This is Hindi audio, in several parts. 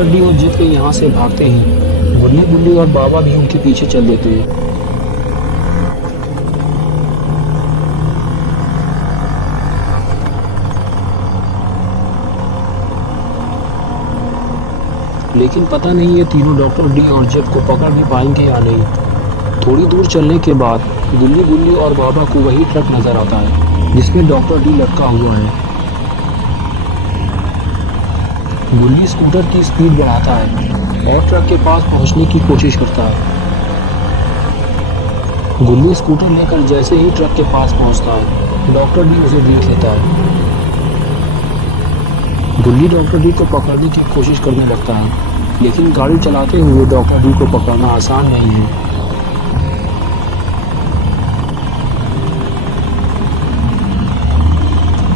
डॉक्टर डी और जेफ के यहाँ से भागते ही गुल्ली गुल्ली और बाबा भी उनके पीछे चल देते हैं। लेकिन पता नहीं ये तीनों डॉक्टर डी और जेफ को पकड़ भी पाएंगे या नहीं। थोड़ी दूर चलने के बाद गुल्ली गुल्ली और बाबा को वही ट्रक नजर आता है जिसमें डॉक्टर डी लटका हुआ है। गुल्ली स्कूटर की स्पीड बढ़ाता है और ट्रक के पास पहुंचने की कोशिश करता है। गुल्ली स्कूटर लेकर जैसे ही ट्रक के पास पहुंचता है, डॉक्टर डी उसे देख लेता है। गुल्ली डॉक्टर डी को पकड़ने की कोशिश करने लगता है, लेकिन गाड़ी चलाते हुए डॉक्टर डी को पकड़ना आसान नहीं है।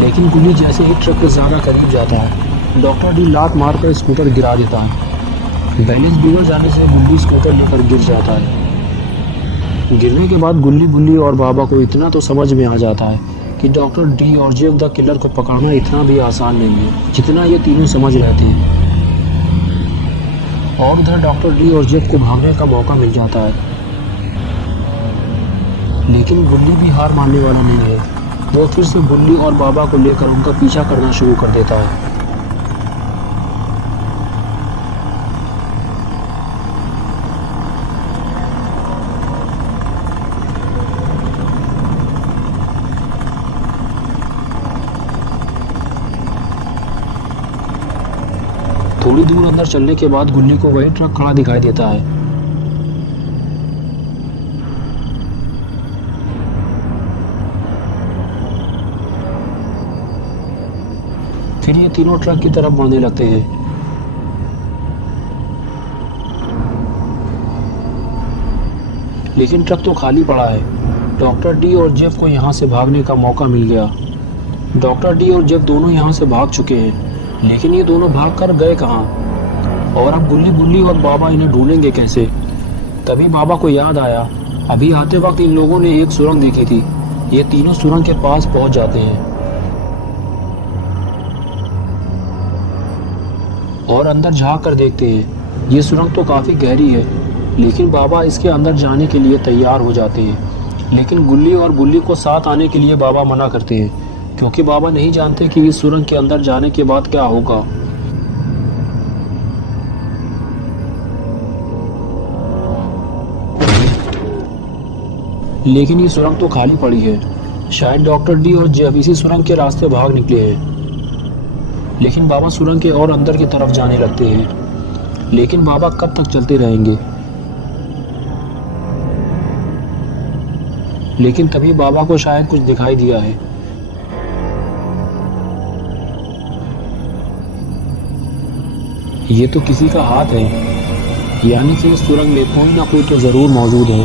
लेकिन गुल्ली जैसे ही ट्रक के ज़्यादा करीब जाता है, डॉक्टर डी लात मारकर स्कूटर गिरा देता है। बैलेंस बिगड़ जाने से गुल्ली स्कूटर लेकर गिर जाता है। गिरने के बाद गुल्ली गुल्ली और बाबा को इतना तो समझ में आ जाता है कि डॉक्टर डी और जेफ द किलर को पकड़ना इतना भी आसान नहीं है जितना ये तीनों समझ रहे थे। और उधर डॉक्टर डी और जेफ को भागने का मौका मिल जाता है, लेकिन गुल्ली भी हार मानने वाला नहीं है। वो फिर से गुल्ली और बाबा को लेकर उनका पीछा करना शुरू कर देता है। थोड़ी दूर अंदर चलने के बाद गुल्ली को वही ट्रक खड़ा दिखाई देता है। फिर ये तीनों ट्रक की तरफ बढ़ने लगते हैं। लेकिन ट्रक तो खाली पड़ा है। डॉक्टर डी और जेफ को यहाँ से भागने का मौका मिल गया। डॉक्टर डी और जेफ दोनों यहाँ से भाग चुके हैं, लेकिन ये दोनों भाग कर गए कहाँ? और अब गुल्ली गुल्ली और बाबा इन्हें ढूंढेंगे कैसे? तभी बाबा को याद आया, अभी आते वक्त इन लोगों ने एक सुरंग देखी थी। ये तीनों सुरंग के पास पहुंच जाते हैं और अंदर झांक कर देखते हैं। ये सुरंग तो काफी गहरी है, लेकिन बाबा इसके अंदर जाने के लिए तैयार हो जाते हैं। लेकिन गुल्ली और बुल्ली को साथ आने के लिए बाबा मना करते हैं, क्योंकि बाबा नहीं जानते कि इस सुरंग के अंदर जाने के बाद क्या होगा। लेकिन ये सुरंग तो खाली पड़ी है। शायद डॉक्टर डी और जेफ इसी सुरंग के रास्ते भाग निकले हैं। लेकिन बाबा सुरंग के और अंदर की तरफ जाने लगते हैं। लेकिन बाबा कब तक चलते रहेंगे? लेकिन तभी बाबा को शायद कुछ दिखाई दिया है। ये तो किसी का हाथ है, यानी कि इस सुरंग में कोई ना कोई तो जरूर मौजूद है।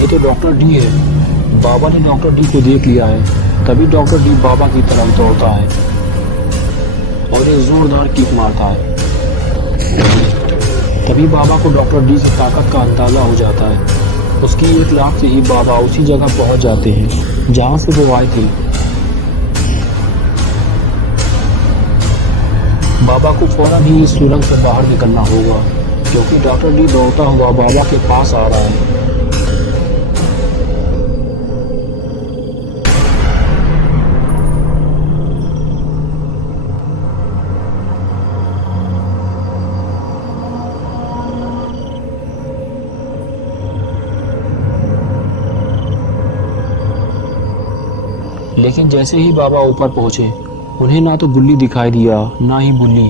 ये तो डॉक्टर डी है। बाबा ने डॉक्टर डी को देख लिया है। तभी डॉक्टर डी बाबा की तरफ दौड़ता है और एक जोरदार किक मारता है। तभी बाबा को डॉक्टर डी की ताकत का अंदाजा हो जाता है। उसकी एक लात से ही बाबा उसी जगह पहुंच जाते हैं जहां से वो आए थे। बाबा को फौरन ही इस सुरंग से बाहर निकलना होगा, क्योंकि डॉक्टर डी दौड़ता हुआ बाबा के पास आ रहा है। लेकिन जैसे ही बाबा ऊपर पहुंचे, उन्हें ना तो गुल्ली दिखाई दिया, ना ही बुल्ली।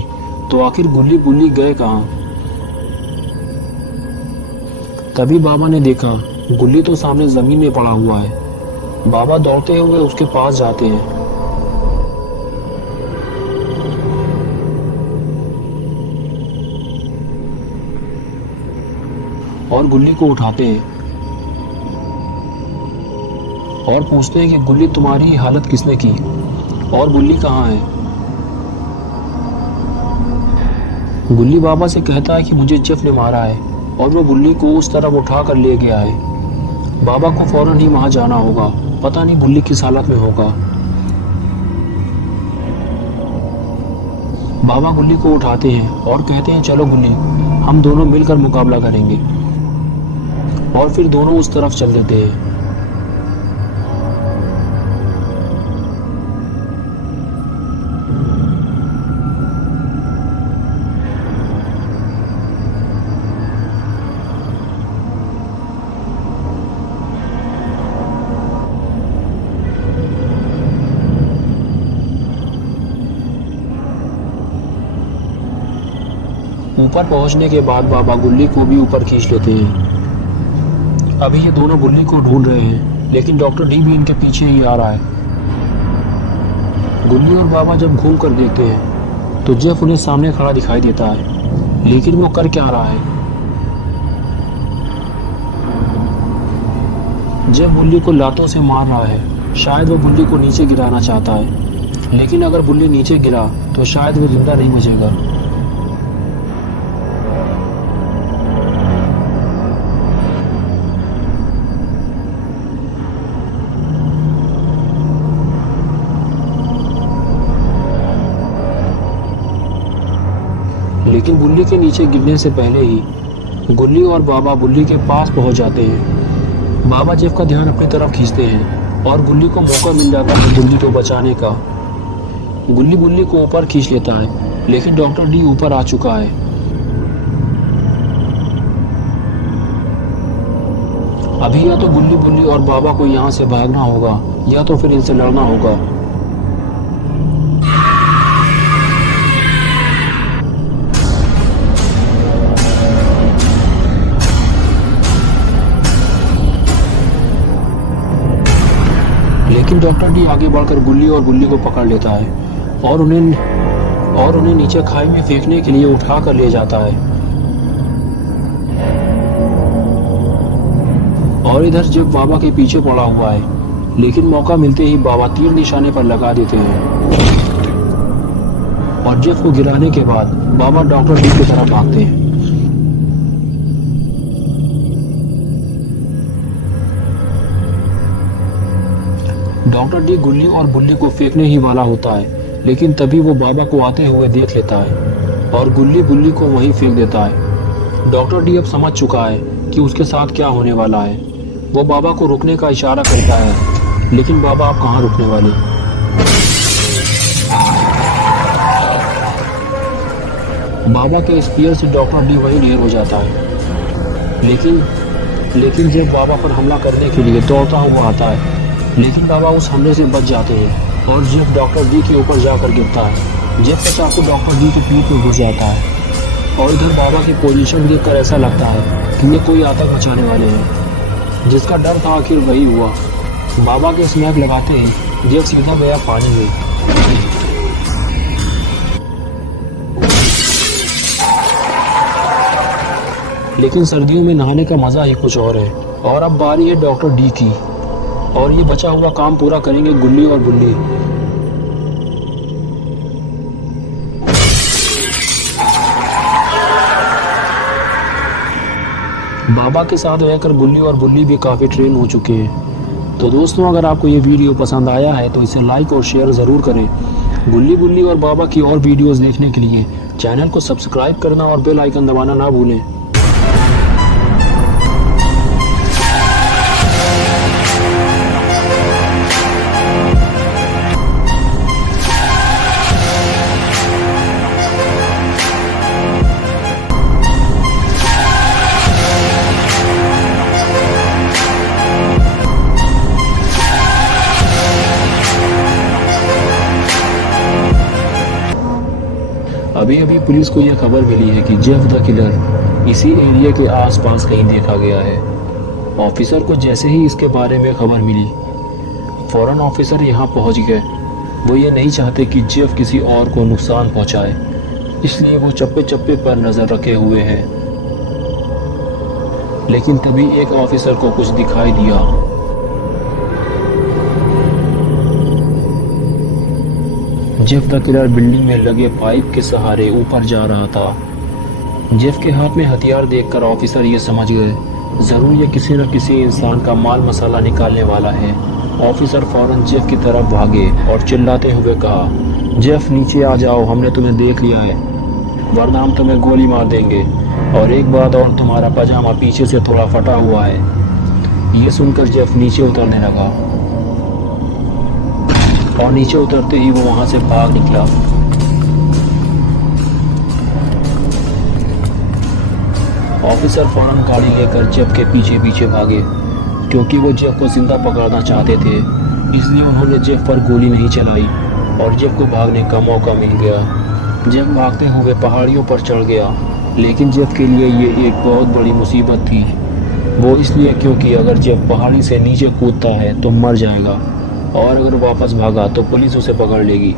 तो आखिर गुल्ली बुल्ली गए कहाँ? तभी बाबा ने देखा, गुल्ली तो सामने जमीन में पड़ा हुआ है। बाबा दौड़ते हुए उसके पास जाते हैं और गुल्ली को उठाते हैं और पूछते हैं कि गुल्ली, तुम्हारी हालत किसने की और गुल्ली कहाँ है? गुल्ली बाबा से कहता है कि मुझे जेफ ने मारा है और वो गुल्ली को उस तरफ उठा कर ले गया है। बाबा को फौरन ही वहां जाना होगा, पता नहीं गुल्ली किस हालत में होगा। बाबा गुल्ली को उठाते हैं और कहते हैं चलो गुल्ली, हम दोनों मिलकर मुकाबला करेंगे। और फिर दोनों उस तरफ चल देते हैं। ऊपर पहुंचने के बाद बाबा गुल्ली को भी ऊपर खींच लेते हैं। अभी ये दोनों गुल्ली को ढूंढ रहे हैं, लेकिन डॉक्टर डी भी इनके पीछे ही आ रहा है। गुल्ली और बाबा जब घूम कर देखते हैं तो जेफ उन्हें सामने खड़ा दिखाई देता है, लेकिन वो कर क्या रहा है? जेफ गुल्ली को लातों से मार रहा है। शायद वो गुल्ली को नीचे गिराना चाहता है, लेकिन अगर गुल्ली नीचे गिरा तो शायद वो जिंदा नहीं बचेगा। लेकिन गुल्ली के नीचे गिरने से पहले ही गुल्ली और बाबा गुल्ली के पास पहुंच जाते हैं। बाबा जेफ का ध्यान अपनी तरफ खींचते हैं और गुल्ली को मौका मिल जाता है गुल्ली को बचाने का। गुल्ली गुल्ली को ऊपर खींच लेता है, लेकिन डॉक्टर डी ऊपर आ चुका है। अभी या तो गुल्ली गुल्ली और बाबा को यहाँ से भागना होगा या तो फिर इनसे लड़ना होगा। लेकिन डॉक्टर डी आगे बढ़कर गुल्ली और गुल्ली को पकड़ लेता है और उन्हें नीचे खाई में फेंकने के लिए उठा कर ले जाता है। और इधर जेफ बाबा के पीछे पड़ा हुआ है, लेकिन मौका मिलते ही बाबा तीर निशाने पर लगा देते हैं और जेफ को गिराने के बाद बाबा डॉक्टर डी की तरफ भागते हैं। डॉक्टर डी गुल्ली और गुल्ली को फेंकने ही वाला होता है, लेकिन तभी वो बाबा को आते हुए देख लेता है और गुल्ली गुल्ली को वहीं फेंक देता है। डॉक्टर डी अब समझ चुका है कि उसके साथ क्या होने वाला है। वो बाबा को रुकने का इशारा करता है, लेकिन बाबा अब कहाँ रुकने वाले। बाबा के स्पीयर से डॉक्टर डी वहीं ढेर हो जाता है। लेकिन जब बाबा पर हमला करने के लिए दौड़ता हुआ आता है, लेकिन बाबा उस हमले से बच जाते हैं और जेफ डॉक्टर डी के ऊपर जाकर गिरता है। जेफ का चाकू डॉक्टर डी के पीठ में घुस जाता है और इधर बाबा की पोजीशन देखकर ऐसा लगता है कि ये कोई आतंक मचाने वाले हैं। जिसका डर था आखिर वही हुआ। बाबा के स्मैक लगाते ही जेफ सीधा गया पानी में। लेकिन सर्दियों में नहाने का मजा ही कुछ और है। और अब बारी है डॉक्टर डी की, और ये बचा हुआ काम पूरा करेंगे गुल्ली और गुल्ली। बाबा के साथ रहकर गुल्ली और गुल्ली भी काफी ट्रेन हो चुके हैं। तो दोस्तों, अगर आपको ये वीडियो पसंद आया है तो इसे लाइक और शेयर जरूर करें। गुल्ली गुल्ली और बाबा की और वीडियोस देखने के लिए चैनल को सब्सक्राइब करना और बेल आइकन दबाना ना भूलें। अभी अभी पुलिस को यह खबर मिली है कि जेफ द किलर इसी एरिया के आसपास कहीं देखा गया है। ऑफिसर को जैसे ही इसके बारे में खबर मिली, फौरन ऑफिसर यहाँ पहुँच गए। वो ये नहीं चाहते कि जेफ किसी और को नुकसान पहुँचाए, इसलिए वो चप्पे चप्पे पर नज़र रखे हुए हैं। लेकिन तभी एक ऑफिसर को कुछ दिखाई दिया। जेफ द किलर बिल्डिंग में लगे पाइप के सहारे ऊपर जा रहा था। जेफ के हाथ में हथियार देखकर ऑफिसर ये समझ गए जरूर ये किसी न किसी इंसान का माल मसाला निकालने वाला है। ऑफिसर फौरन जेफ की तरफ भागे और चिल्लाते हुए कहा, जेफ नीचे आ जाओ, हमने तुम्हें देख लिया है, वरना हम तुम्हें गोली मार देंगे। और एक बात और, तुम्हारा पजामा पीछे से थोड़ा फटा हुआ है। ये सुनकर जेफ नीचे उतरने लगा और नीचे उतरते ही वो वहां से भाग निकला। ऑफिसर फौरन गाड़ी लेकर जेफ के पीछे पीछे भागे, क्योंकि वो जेफ को जिंदा पकड़ना चाहते थे। इसलिए उन्होंने जेफ पर गोली नहीं चलाई और जेफ को भागने का मौका मिल गया। जेफ भागते हुए पहाड़ियों पर चढ़ गया, लेकिन जेफ के लिए ये एक बहुत बड़ी मुसीबत थी। वो इसलिए क्योंकि अगर जेफ पहाड़ी से नीचे कूदता है तो मर जाएगा, और अगर वापस भागा तो पुलिस उसे पकड़ लेगी।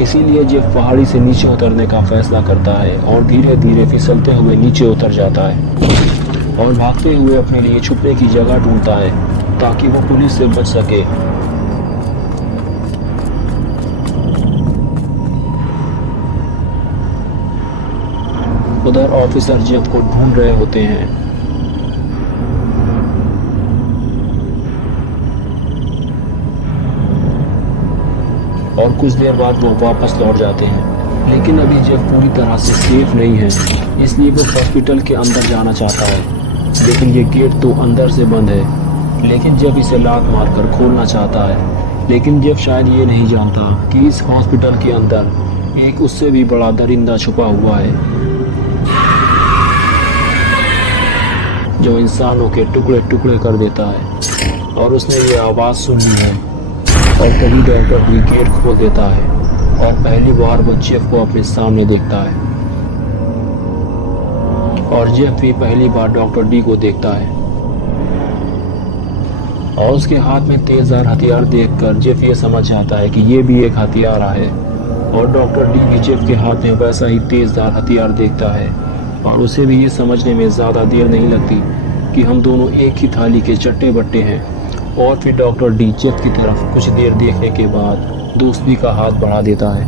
इसीलिए जेफ पहाड़ी से नीचे उतरने का फैसला करता है और धीरे धीरे फिसलते हुए नीचे उतर जाता है और भागते हुए अपने लिए छुपने की जगह ढूंढता है ताकि वो पुलिस से बच सके। उधर ऑफिसर जेफ को ढूंढ रहे होते हैं। और कुछ देर बाद वो वापस लौट जाते हैं, लेकिन अभी जेफ पूरी तरह से सेफ नहीं है, इसलिए वो हॉस्पिटल के अंदर जाना चाहता है। लेकिन ये गेट तो अंदर से बंद है। लेकिन जेफ इसे लात मारकर खोलना चाहता है, लेकिन जेफ शायद ये नहीं जानता कि इस हॉस्पिटल के अंदर एक उससे भी बड़ा दरिंदा छुपा हुआ है, जो इंसानों के टुकड़े टुकड़े कर देता है। और उसने ये आवाज़ सुनी है और तभी डॉक्टर डी गेट खोल देता है और पहली बार वो जेफ को अपने सामने देखता है। और जेफ भी पहली बार डॉक्टर डी को देखता है और उसके हाथ में तेजधार हथियार देखकर जेफ ये समझ जाता है कि ये भी एक हथियार है। और डॉक्टर डी भी जेफ के हाथ में वैसा ही तेजधार हथियार देखता है और उसे भी ये समझने में ज़्यादा देर नहीं लगती कि हम दोनों एक ही थाली के चट्टे बट्टे हैं। और फिर डॉक्टर डी जेफ की तरफ कुछ देर देखने के बाद दोस्ती का हाथ बढ़ा देता है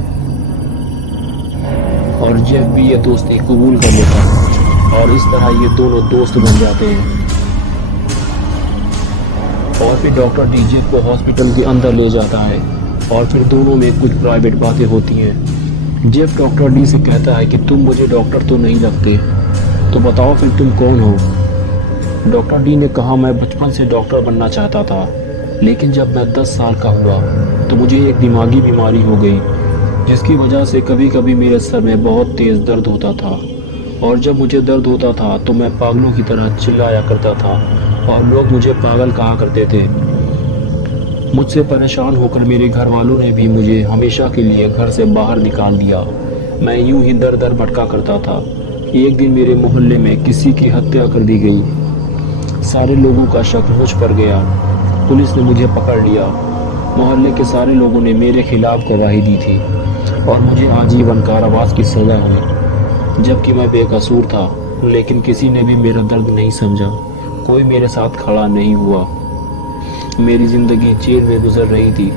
और जेफ भी ये दोस्ती कबूल कर लेता है और इस तरह ये दोनों दोस्त बन जाते हैं। और फिर डॉक्टर डी जेफ को हॉस्पिटल के अंदर ले जाता है और फिर दोनों में कुछ प्राइवेट बातें होती हैं। जेफ डॉक्टर डी से कहता है कि तुम मुझे डॉक्टर तो नहीं लगते, तो बताओ फिर तुम कौन हो। डॉक्टर डी ने कहा, मैं बचपन से डॉक्टर बनना चाहता था, लेकिन जब मैं 10 साल का हुआ तो मुझे एक दिमागी बीमारी हो गई, जिसकी वजह से कभी कभी मेरे सर में बहुत तेज़ दर्द होता था। और जब मुझे दर्द होता था तो मैं पागलों की तरह चिल्लाया करता था और लोग मुझे पागल कहा करते थे। मुझसे परेशान होकर मेरे घर वालों ने भी मुझे हमेशा के लिए घर से बाहर निकाल दिया। मैं यूं ही दर दर भटका करता था। एक दिन मेरे मोहल्ले में किसी की हत्या कर दी गई। सारे लोगों का शक मुझ पर गया। पुलिस ने मुझे पकड़ लिया। मोहल्ले के सारे लोगों ने मेरे खिलाफ गवाही दी थी और मुझे आजीवन कारावास की सजा हुई, जबकि मैं बेकसूर था। लेकिन किसी ने भी मेरा दर्द नहीं समझा, कोई मेरे साथ खड़ा नहीं हुआ। मेरी ज़िंदगी जेल में गुजर रही थी,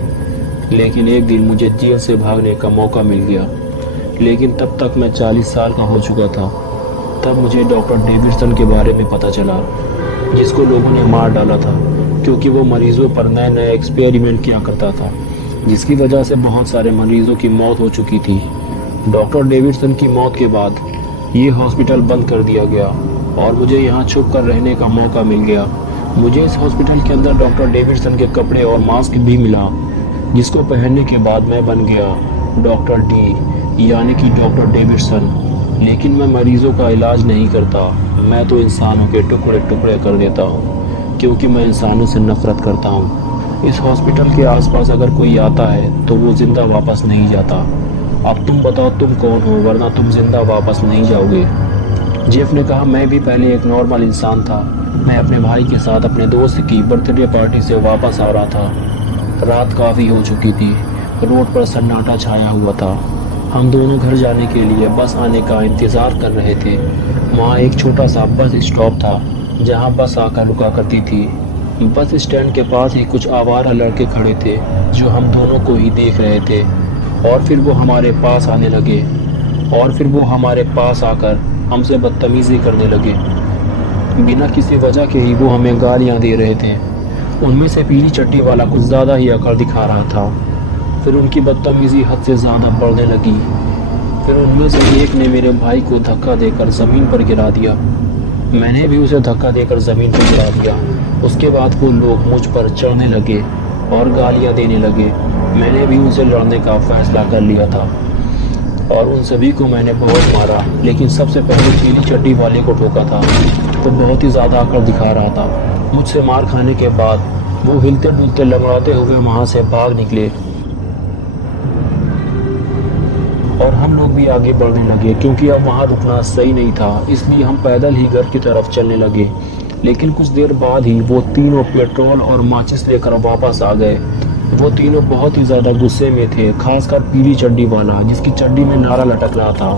लेकिन एक दिन मुझे जेल से भागने का मौका मिल गया। लेकिन तब तक मैं 40 साल का हो चुका था। तब मुझे डॉक्टर डेविडसन के बारे में पता चला, जिसको लोगों ने मार डाला था क्योंकि वो मरीजों पर नए नए एक्सपेरिमेंट किया करता था, जिसकी वजह से बहुत सारे मरीजों की मौत हो चुकी थी। डॉक्टर डेविडसन की मौत के बाद ये हॉस्पिटल बंद कर दिया गया और मुझे यहाँ छुप कर रहने का मौका मिल गया। मुझे इस हॉस्पिटल के अंदर डॉक्टर डेविडसन के कपड़े और मास्क भी मिला, जिसको पहनने के बाद मैं बन गया डॉक्टर डी, यानी कि डॉक्टर डेविडसन। लेकिन मैं मरीजों का इलाज नहीं करता, मैं तो इंसानों के टुकड़े टुकड़े कर देता हूँ, क्योंकि मैं इंसानों से नफरत करता हूँ। इस हॉस्पिटल के आसपास अगर कोई आता है तो वो जिंदा वापस नहीं जाता। अब तुम बताओ तुम कौन हो, वरना तुम जिंदा वापस नहीं जाओगे। जेफ ने कहा, मैं भी पहले एक नॉर्मल इंसान था। मैं अपने भाई के साथ अपने दोस्त की बर्थडे पार्टी से वापस आ रहा था। रात काफ़ी हो चुकी थी, रोड पर सन्नाटा छाया हुआ था। हम दोनों घर जाने के लिए बस आने का इंतज़ार कर रहे थे। वहाँ एक छोटा सा बस स्टॉप था जहाँ बस आकर रुका करती थी। बस स्टैंड के पास ही कुछ आवारा लड़के खड़े थे जो हम दोनों को ही देख रहे थे। और फिर वो हमारे पास आने लगे और फिर वो हमारे पास आकर हमसे बदतमीज़ी करने लगे। बिना किसी वजह के ही वो हमें गालियां दे रहे थे। उनमें से पीली चट्टी वाला कुछ ज़्यादा ही अकड़ दिखा रहा था। फिर उनकी बदतमीजी हद से ज़्यादा बढ़ने लगी। फिर उनमें से एक ने मेरे भाई को धक्का देकर ज़मीन पर गिरा दिया। मैंने भी उसे धक्का देकर ज़मीन पर गिरा दिया। उसके बाद वो लोग मुझ पर चढ़ने लगे और गालियां देने लगे। मैंने भी उनसे लड़ने का फैसला कर लिया था और उन सभी को मैंने बहुत मारा, लेकिन सबसे पहले पीली चड्डी वाले को ठोका था। वो बहुत ही ज़्यादा अकड़ दिखा रहा था। मुझसे मार खाने के बाद वो हिलते डुलते लंगड़ाते हुए वहाँ से भाग निकले और हम लोग भी आगे बढ़ने लगे, क्योंकि अब वहाँ रुकना सही नहीं था। इसलिए हम पैदल ही घर की तरफ चलने लगे। लेकिन कुछ देर बाद ही वो तीनों पेट्रोल और माचिस लेकर वापस आ गए। वो तीनों बहुत ही ज़्यादा गुस्से में थे, खासकर पीली चड्डी वाला, जिसकी चड्डी में नारा लटक रहा था।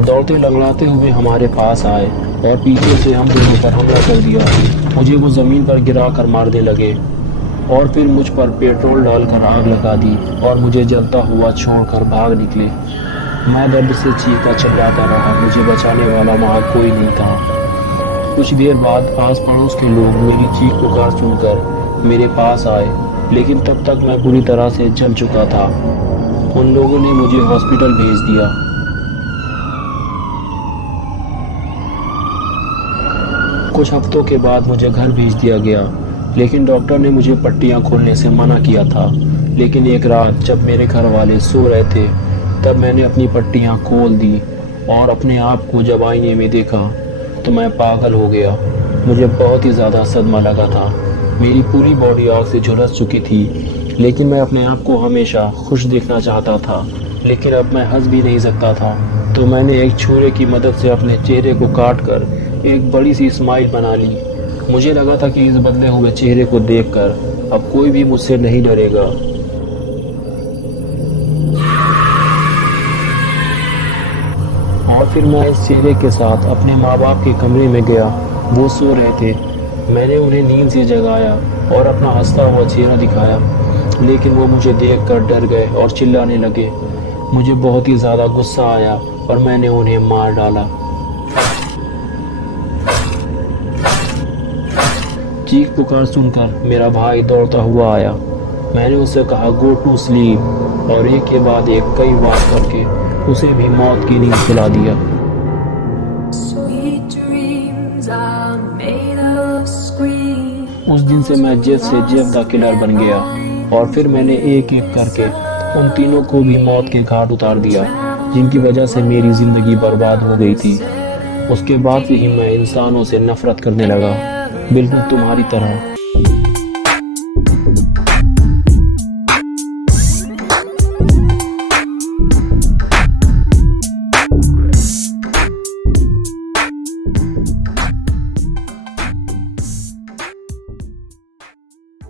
दौड़ते लंगड़ाते हुए हमारे पास आए और पीछे से हम दोनों पर हमला कर दिया। मुझे वो ज़मीन पर गिरा कर मारने लगे और फिर मुझ पर पेट्रोल डालकर आग लगा दी और मुझे जलता हुआ छोड़कर भाग निकले। मैं दर्द से चीखता चिल्लाता रहा। मुझे बचाने वाला वहाँ कोई नहीं था। कुछ देर बाद आस पड़ोस के लोग मेरी चीख पुकार सुनकर मेरे पास आए, लेकिन तब तक मैं पूरी तरह से जल चुका था। उन लोगों ने मुझे हॉस्पिटल भेज दिया। कुछ हफ्तों के बाद मुझे घर भेज दिया गया, लेकिन डॉक्टर ने मुझे पट्टियां खोलने से मना किया था। लेकिन एक रात जब मेरे घर वाले सो रहे थे, तब मैंने अपनी पट्टियां खोल दी और अपने आप को जब आईने में देखा तो मैं पागल हो गया। मुझे बहुत ही ज़्यादा सदमा लगा था। मेरी पूरी बॉडी आग से झुलस चुकी थी, लेकिन मैं अपने आप को हमेशा खुश देखना चाहता था। लेकिन अब मैं हंस भी नहीं सकता था, तो मैंने एक छुरे की मदद से अपने चेहरे को काट कर एक बड़ी सी स्माइल बना ली। मुझे लगा था कि इस बदले हुए चेहरे को देखकर अब कोई भी मुझसे नहीं डरेगा। और फिर मैं इस चेहरे के साथ अपने माँ बाप के कमरे में गया। वो सो रहे थे। मैंने उन्हें नींद से जगाया और अपना हंसता हुआ चेहरा दिखाया, लेकिन वो मुझे देखकर डर गए और चिल्लाने लगे। मुझे बहुत ही ज़्यादा गुस्सा आया और मैंने उन्हें मार डाला। चीख पुकार सुनकर मेरा भाई दौड़ता हुआ आया। मैंने उससे कहा गो टू स्लीप, और एक के बाद एक कई बार करके उसे भी मौत की नींद सुला दिया। उस दिन से मैं जेफ से जेफ द किलर बन गया और फिर मैंने एक एक करके उन तीनों को भी मौत के घाट उतार दिया, जिनकी वजह से मेरी जिंदगी बर्बाद हो गई थी। उसके बाद से ही मैं इंसानों से नफरत करने लगा, बिल्कुल तुम्हारी तरह।